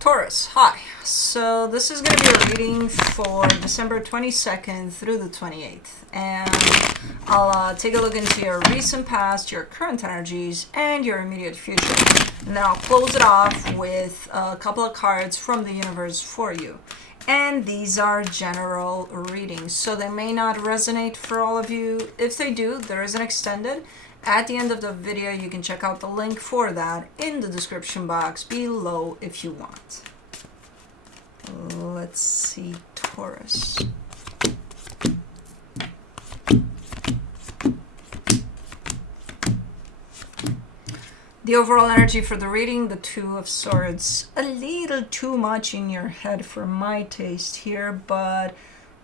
Taurus, hi. So this is going to be a reading for December 22nd through the 28th. And I'll take a look into your recent past, your current energies, and your immediate future. And then I'll close it off with a couple of cards from the universe for you. And these are general readings, so they may not resonate for all of you. If they do, there is an extended. At the end of the video, you can check out the link for that in the description box below if you want. Let's see, Taurus. The overall energy for the reading, the Two of Swords. A little too much in your head for my taste here, but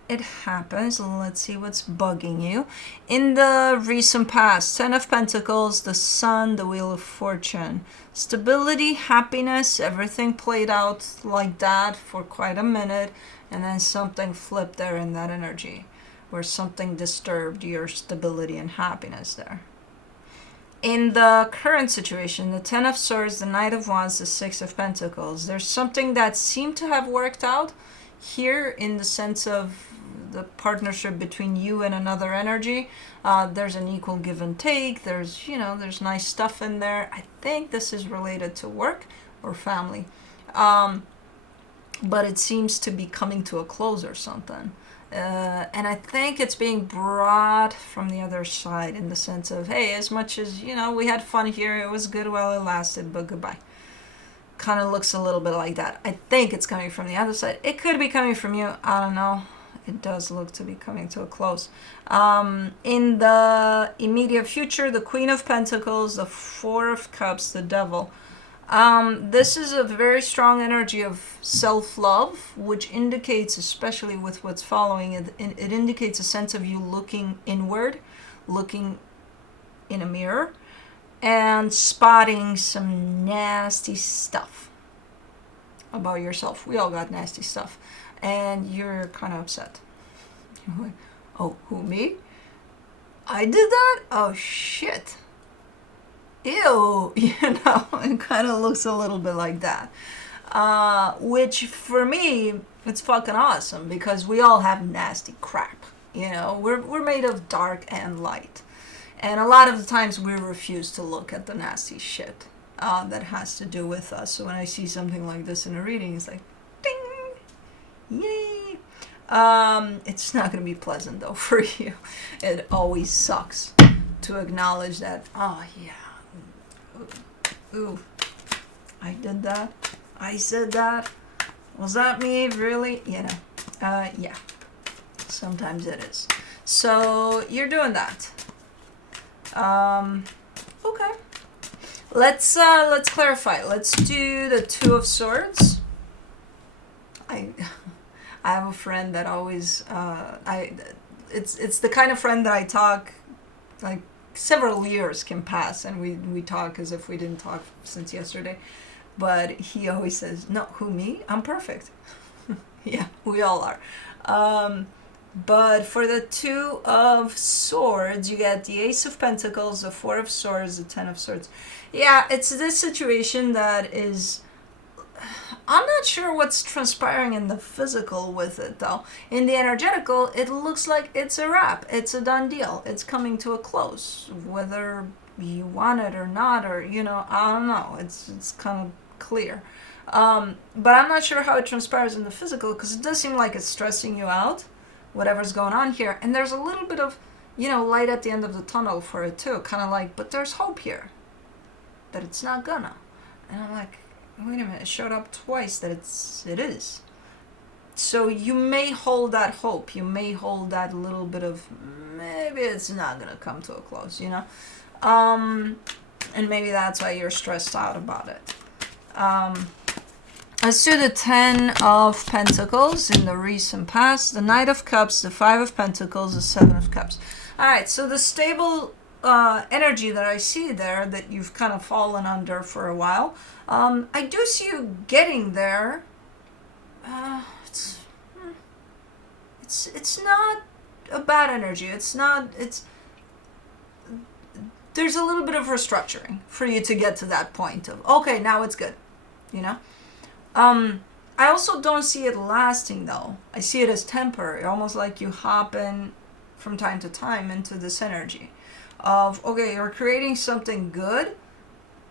it happens. Let's see what's bugging you. In the recent past, Ten of Pentacles, the Sun, the Wheel of Fortune. Stability, happiness, everything played out like that for quite a minute, and then something flipped there in that energy, where something disturbed your stability and happiness there. In the current situation, the Ten of Swords, the Knight of Wands, the Six of Pentacles, there's something that seemed to have worked out here in the sense of the partnership between you and another energy. There's an equal give and take. There's nice stuff in there. I think this is related to work or family. But it seems to be coming to a close or something. And I think it's being brought from the other side in the sense of, hey, as much as, we had fun here, it was good while it lasted, but goodbye. Kind of looks a little bit like that. I think it's coming from the other side. It could be coming from you. I don't know. It does look to be coming to a close. In the immediate future, the Queen of Pentacles, the Four of Cups, the Devil. This is a very strong energy of self-love, which indicates, especially with what's following, it indicates a sense of you looking inward, looking in a mirror, and spotting some nasty stuff about yourself. We all got nasty stuff. And you're kind of upset. You're like, oh, who, me? I did that? Oh, shit. Ew. It kind of looks a little bit like that. Which, for me, it's fucking awesome because we all have nasty crap. We're made of dark and light. And a lot of the times we refuse to look at the nasty shit that has to do with us. So when I see something like this in a reading, it's like, ding! Yay! It's not going to be pleasant though for you. It always sucks to acknowledge that, oh yeah, ooh, I did that, I said that, was that me, really? Yeah, sometimes it is. So you're doing that. Okay. Let's clarify. Let's do the Two of Swords. I have a friend that always it's the kind of friend that I talk, like, several years can pass and we talk as if we didn't talk since yesterday, but he always says, no, who, me? I'm perfect. Yeah, we all are. But for the Two of Swords, you get the Ace of Pentacles, the Four of Swords, the Ten of Swords. Yeah, it's this situation that is, I'm not sure what's transpiring in the physical with it, though. In the energetical, it looks like it's a wrap. It's a done deal. It's coming to a close. Whether you want it or not, or, I don't know. It's kind of clear. But I'm not sure how it transpires in the physical, because it does seem like it's stressing you out, whatever's going on here. And there's a little bit of, light at the end of the tunnel for it, too. Kind of like, but there's hope here. That it's not gonna. And I'm like, wait a minute, it showed up twice that it is. So you may hold that hope. You may hold that little bit of, maybe it's not going to come to a close, And maybe that's why you're stressed out about it. Let's do the Ten of Pentacles in the recent past, the Knight of Cups, the Five of Pentacles, the Seven of Cups. All right, so the stable energy that I see there that you've kind of fallen under for a while, I do see you getting there. It's not a bad energy. There's a little bit of restructuring for you to get to that point of, okay, now it's good, I also don't see it lasting though. I see it as temporary, almost like you hop in from time to time into this energy of, okay, you're creating something good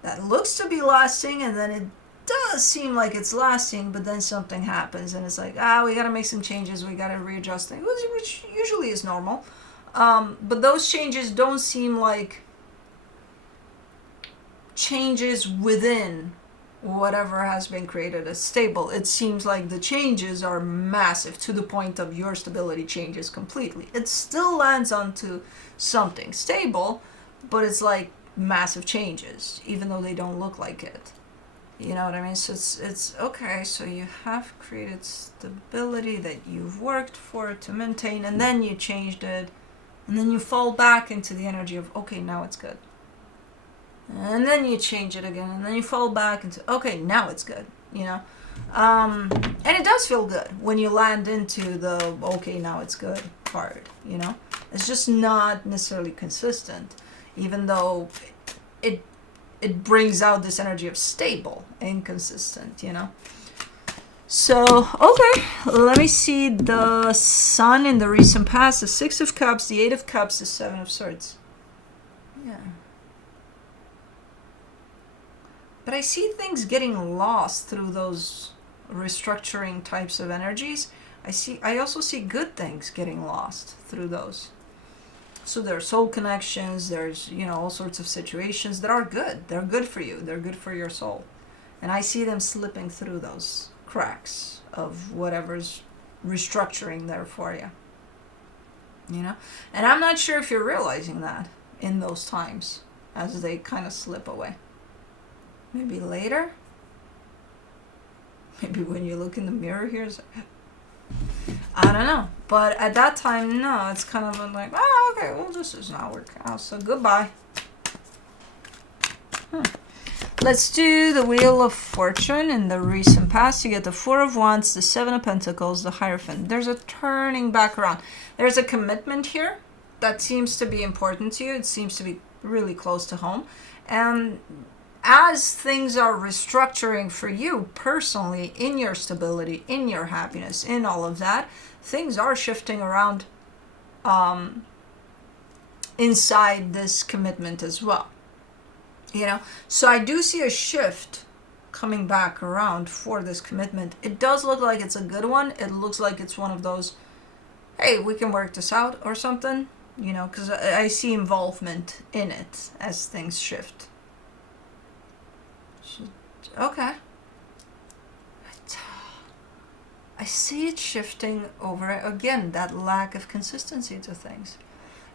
that looks to be lasting, and then it does seem like it's lasting, but then something happens and it's like, we gotta make some changes, we gotta readjust things, which usually is normal. But those changes don't seem like changes within whatever has been created as stable. It seems like the changes are massive to the point of your stability changes completely. It still lands onto something stable, but it's like massive changes, even though they don't look like it. You know what I mean? So it's okay. So you have created stability that you've worked for to maintain, and then you changed it, and then you fall back into the energy of, okay, now it's good. And then you change it again, and then you fall back into, okay, now it's good, you know. And it does feel good when you land into the, okay, now it's good part, you know. It's just not necessarily consistent, even though it brings out this energy of stable and consistent, you know. So, okay, let me see the Sun in the recent past, the Six of Cups, the Eight of Cups, the Seven of Swords. Yeah. But I see things getting lost through those restructuring types of energies. I also see good things getting lost through those. So there are soul connections, there's, you know, all sorts of situations that are good. They're good for you. They're good for your soul. And I see them slipping through those cracks of whatever's restructuring there for you. You know? And I'm not sure if you're realizing that in those times as they kind of slip away. Maybe later? Maybe when you look in the mirror here? I don't know. But at that time, no, it's kind of like, okay, well, this is not working out, so goodbye. Let's do the Wheel of Fortune in the recent past. You get the Four of Wands, the Seven of Pentacles, the Hierophant. There's a turning back around. There's a commitment here that seems to be important to you. It seems to be really close to home. And as things are restructuring for you personally, in your stability, in your happiness, in all of that, things are shifting around inside this commitment as well. You know, so I do see a shift coming back around for this commitment. It does look like it's a good one. It looks like it's one of those, hey, we can work this out or something, you know, because I see involvement in it as things shift. Okay. I see it shifting over again, that lack of consistency to things.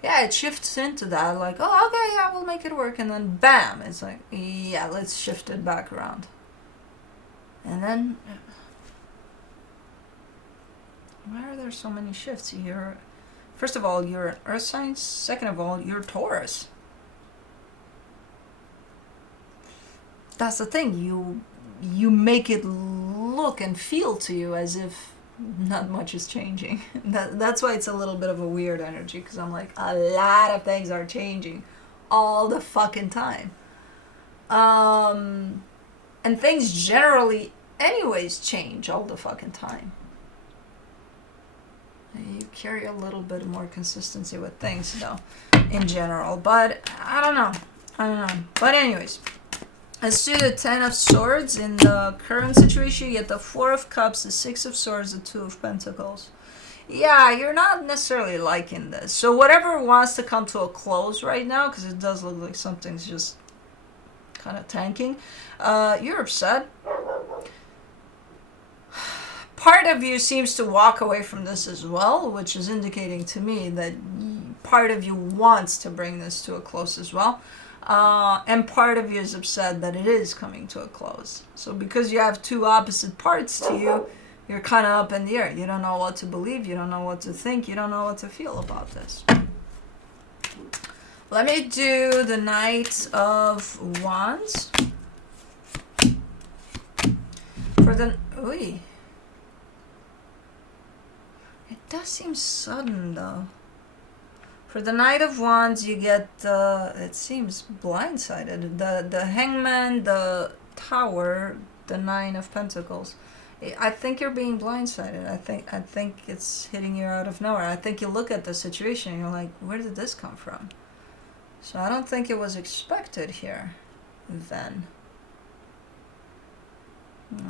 Yeah, it shifts into that, like, oh, okay, yeah, we'll make it work, and then bam, it's like, yeah, let's shift it back around. And then, why are there so many shifts? First of all, you're an Earth sign. Second of all, you're Taurus. That's the thing, you make it look and feel to you as if not much is changing. That's why it's a little bit of a weird energy, because I'm like, a lot of things are changing all the fucking time. And things generally anyways change all the fucking time. You carry a little bit more consistency with things though, in general, but I don't know. But anyways, let's do the Ten of Swords. In the current situation, you get the Four of Cups, the Six of Swords, the Two of Pentacles. Yeah, you're not necessarily liking this. So whatever wants to come to a close right now, because it does look like something's just kind of tanking, you're upset. Part of you seems to walk away from this as well, which is indicating to me that part of you wants to bring this to a close as well. And part of you is upset that it is coming to a close. So because you have two opposite parts to you, you're kind of up in the air. You don't know what to believe. You don't know what to think. You don't know what to feel about this. Let me do the Knight of Wands. For the... Ooh. It does seem sudden, though. For the Knight of Wands, you get it seems blindsided. The Hangman, the Tower, the Nine of Pentacles. I think you're being blindsided. I think it's hitting you out of nowhere. I think you look at the situation and you're like, where did this come from? So I don't think it was expected here then.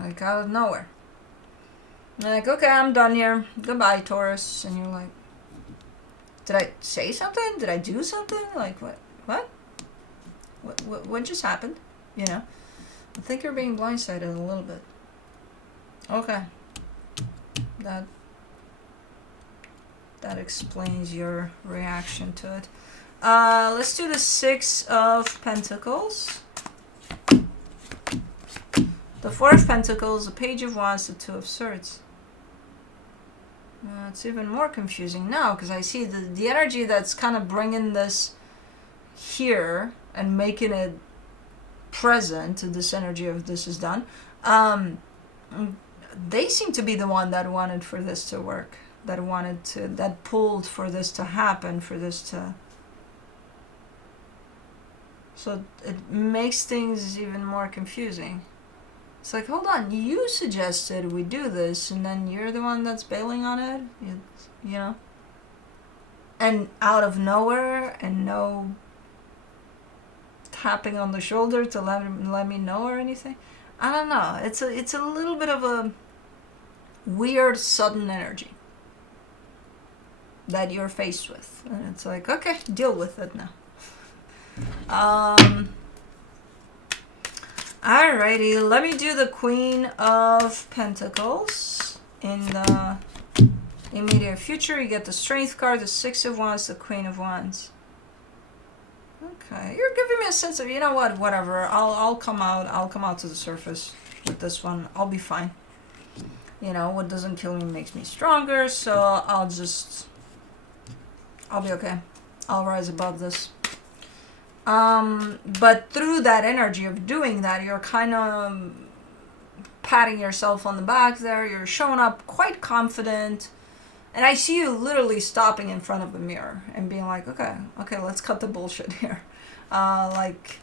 Like out of nowhere. Like, okay, I'm done here. Goodbye, Taurus. And you're like, did I say something? Did I do something? Like, what? What just happened? You know? I think you're being blindsided a little bit. Okay. That explains your reaction to it. Let's do the Six of Pentacles. The Four of Pentacles, the Page of Wands, the Two of Swords. It's even more confusing now because I see the energy that's kind of bringing this here and making it present, this energy of this is done. They seem to be the one that wanted for this to work, that pulled for this to happen, for this to... So it makes things even more confusing. It's like, hold on, you suggested we do this, and then you're the one that's bailing on it, you know? And out of nowhere, and no tapping on the shoulder to let me know or anything. I don't know. It's a little bit of a weird, sudden energy that you're faced with, and it's like, okay, deal with it now. Alrighty, let me do the Queen of Pentacles. In the immediate future, you get the Strength card, the Six of Wands, the Queen of Wands. Okay, you're giving me a sense of, you know what, whatever. I'll come out to the surface with this one. I'll be fine. You know, what doesn't kill me makes me stronger, so I'll be okay. I'll rise above this. But through that energy of doing that, you're kind of patting yourself on the back there. You're showing up quite confident. And I see you literally stopping in front of a mirror and being like, okay, let's cut the bullshit here. Like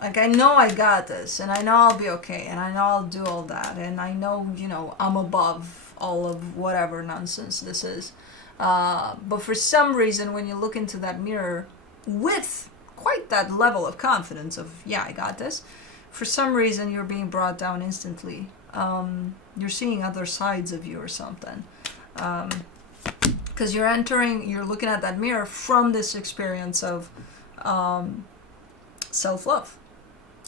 I know I got this, and I know I'll be okay, and I know I'll do all that, and I know, you know, I'm above all of whatever nonsense this is. But for some reason, when you look into that mirror with quite that level of confidence of, yeah, I got this, for some reason you're being brought down instantly. You're seeing other sides of you or something. Because you're looking at that mirror from this experience of self-love,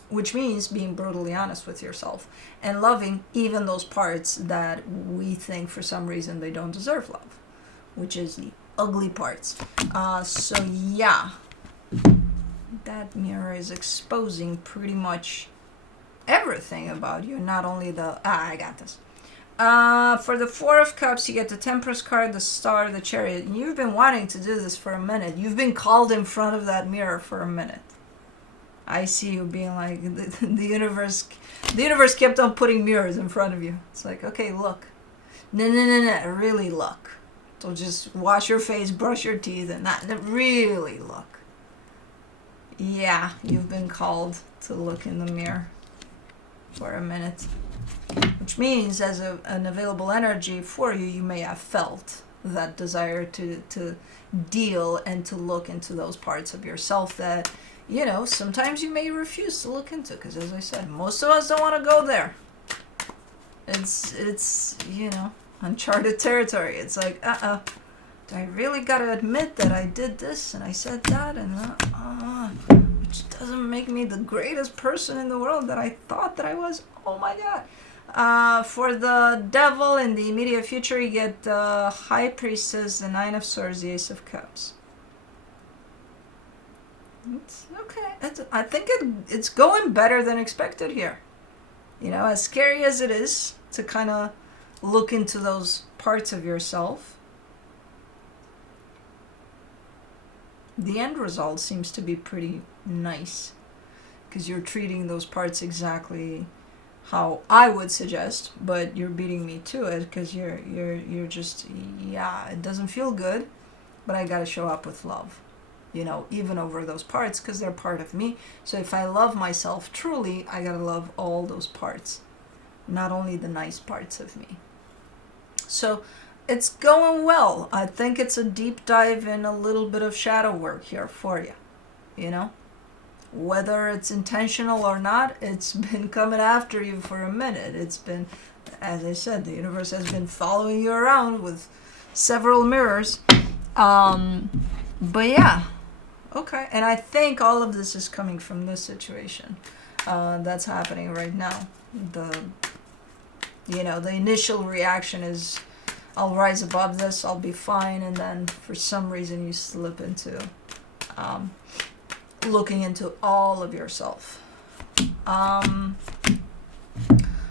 which means being brutally honest with yourself and loving even those parts that we think for some reason they don't deserve love, which is the ugly parts. So yeah, that mirror is exposing pretty much everything about you, not only the, I got this. For the Four of Cups, you get the Temperance card, the Star, the Chariot. And you've been wanting to do this for a minute. You've been called in front of that mirror for a minute. I see you being like, the universe kept on putting mirrors in front of you. It's like, okay, look. No, really look. So just wash your face, brush your teeth, and not really look. Yeah, you've been called to look in the mirror for a minute. Which means, as an available energy for you, you may have felt that desire to deal and to look into those parts of yourself that, you know, sometimes you may refuse to look into. Because, as I said, most of us don't want to go there. It's you know, uncharted territory. It's like, do I really gotta admit that I did this and I said that and which doesn't make me the greatest person in the world that I thought that I was. Oh my god. For the Devil in the immediate future, you get the High Priestess, the Nine of Swords, the Ace of Cups. It's okay. I think it's going better than expected here. You know, as scary as it is to kind of look into those parts of yourself, the end result seems to be pretty nice, because you're treating those parts exactly how I would suggest, but you're beating me to it because you're just, yeah, it doesn't feel good, but I gotta show up with love, you know, even over those parts, because they're part of me. So if I love myself truly, I gotta love all those parts not only the nice parts of me. So it's going well. I think it's a deep dive in a little bit of shadow work here for you, you know? Whether it's intentional or not, it's been coming after you for a minute. It's been, as I said, the universe has been following you around with several mirrors. But yeah, okay. And I think all of this is coming from this situation that's happening right now. The initial reaction is, I'll rise above this, I'll be fine, and then for some reason you slip into looking into all of yourself.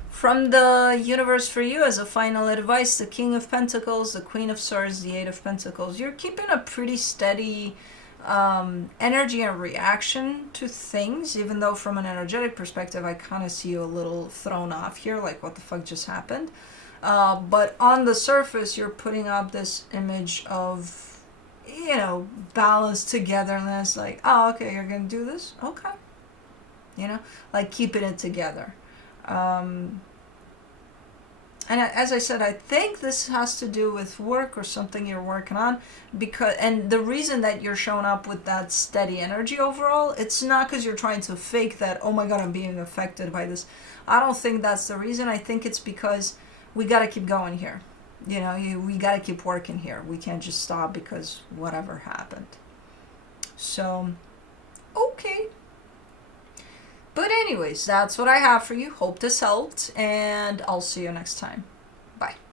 From the universe for you, as a final advice, the King of Pentacles, the Queen of Swords, the Eight of Pentacles. You're keeping a pretty steady energy and reaction to things, even though from an energetic perspective, I kind of see you a little thrown off here, like what the fuck just happened. But on the surface, you're putting up this image of, balance, togetherness, like, oh, okay, you're gonna do this? Okay. Like keeping it together. And as I said, I think this has to do with work or something you're working on, and the reason that you're showing up with that steady energy overall, it's not because you're trying to fake that, oh my God, I'm being affected by this. I don't think that's the reason. I think it's because we got to keep going here. We got to keep working here. We can't just stop because whatever happened. So, okay. But anyways, that's what I have for you. Hope this helped, and I'll see you next time. Bye.